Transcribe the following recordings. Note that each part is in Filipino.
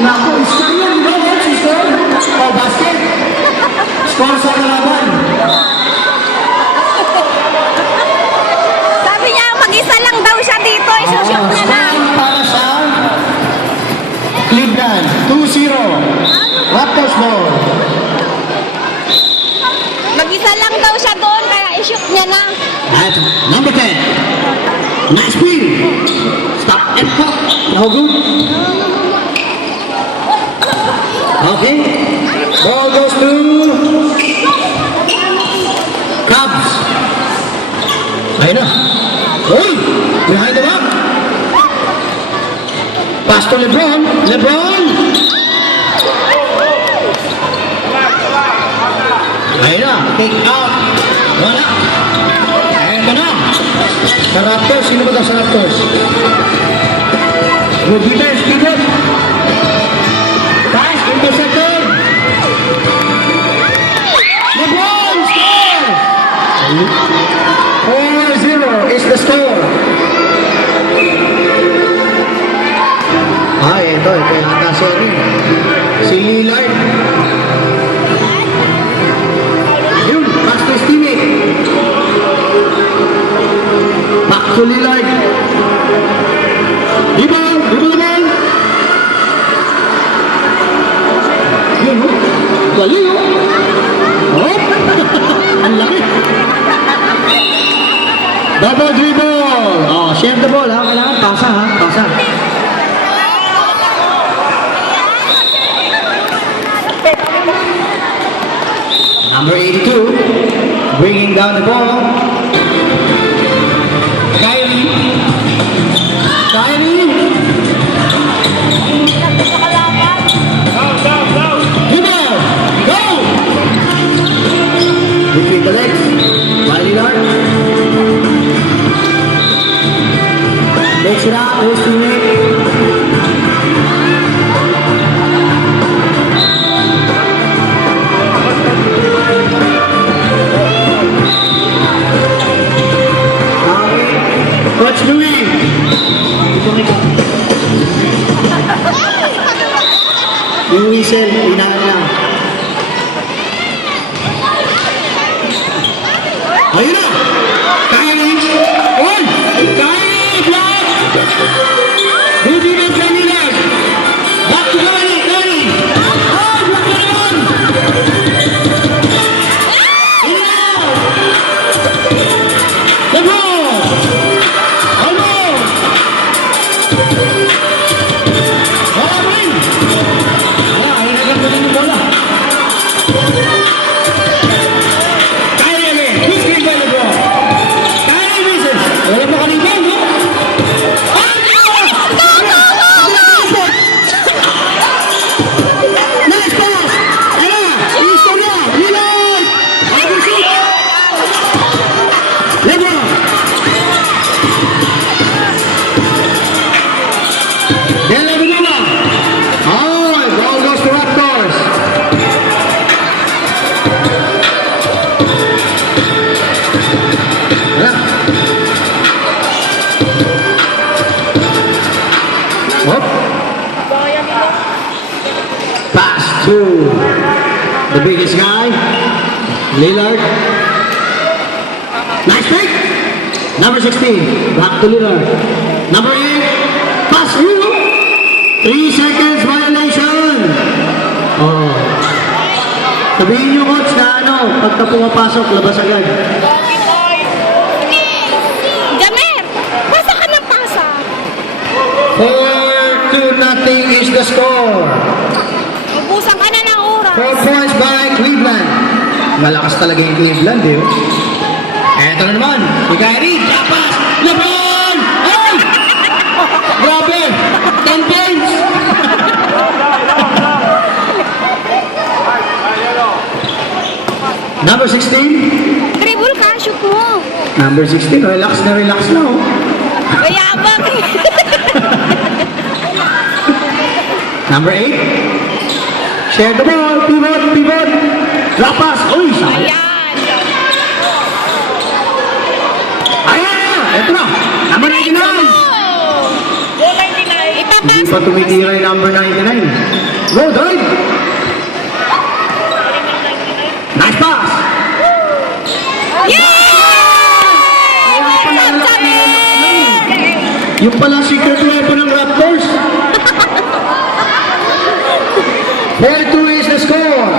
Naku, score yun, di ba? What? Score? Oh, basket. Score sa kalaban. Sabi niya, mag-isa lang daw siya dito. Isushoot niya na. Score para sa Cleveland. 2-0. Raptors ball. Mag-isa lang daw siya doon, kaya i-shoot niya na. At number 10. Nice win. Stop and pop. No good. Okay. Ball goes to Cubs. Ayun na. Uy! Behind the back. Pass to LeBron. LeBron! Ayun na. Take out. Wala. Ayun ka na. Sa Raptors. Sino ba ito sa Raptors? Good defense. Good defense. Pass. Intercepted. LeBron score! 4-0 is the score. Ito yata si Lillard. Yun, pass to his teammate. Back to Lillard. Rebound. Yun, galing, oh. Ang laki. Double dribble. Oh, share the ball, ha? Kailangan pasa, ha? Pasa. Number 82, bringing down the ball. Kyrie. Rebound. Go. Between the legs. Lillard. Makes it out. His teammate. Coach Louis. Yung whistle, inahan lang. Ayun na! Kyrie! On! Kyrie! Block! Good defense from Lillard! Back to Kyrie! Oh! Block na naman! Ilaw! LeBron! Almost! Bola ring! Ayun na lang yung bola. Kyrie again! Quick screen by LeBron! Kyrie misses! Wala pa kanina, no? Nice pass! Ayun na! Easter na! Lillard! LeBron! Delavedova! Alright, ball goes to Raptors. Yeah. Whoop. Pass to the biggest guy, Lillard. Nice pick. Number 16, back to Lillard. Number 8, pass through. 3 seconds violation. Oh. Sabihin nyo, coach, na pagka pumapasok, labas agad. Jamer, pasa ka ng pasa. 4-0 is the score. Ubusan ka na ng oras. 4 points by Cleveland. Malakas talaga yung Cleveland, eh. Eto na naman, si Kyrie, pass, LeBron! Ay! Grabe! 10 points! Number 16? Dribble ka, shoot mo. Number 16, relax na, oh. Mayabang eh. Number 8? Share the ball, pivot. Drop pass, uy, sayang. Ayan. Ayan! Ito na! Number 99! Ipapasa pa tumitira yung number 99. Go, drive! Nice pass! Yung pala secret weapon ng Raptors. 4-2 is the score.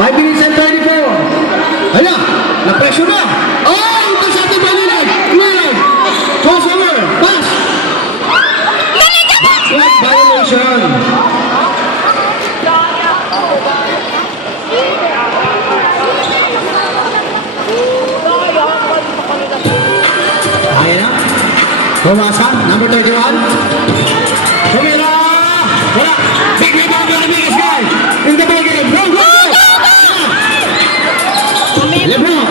5 minutes and 24. Hala, na-pressure na. Oh, intercepted by Lillard. Lillard. Crossover. Pass. Backslide violation. Kaya na. Pumasa. Number 31. Tumira. Wala. Big rebound by the biggest guy. In the ball game. Go, go, go. LeBron.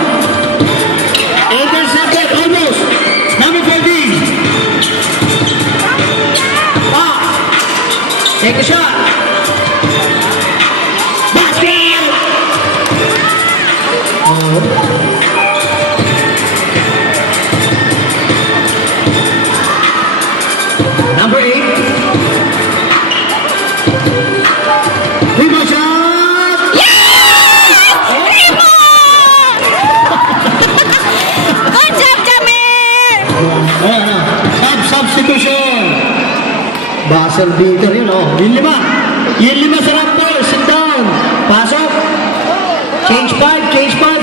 Intercepted almost. Number 14. Take a shot. Basket. Number 8. Rebound shot. Good job, Jamir! Ayan na. Substitution. Basel beater yun, oh. Yung lima. Yung lima sa Raptors. Sit down. Pasok. Change 5, change 5.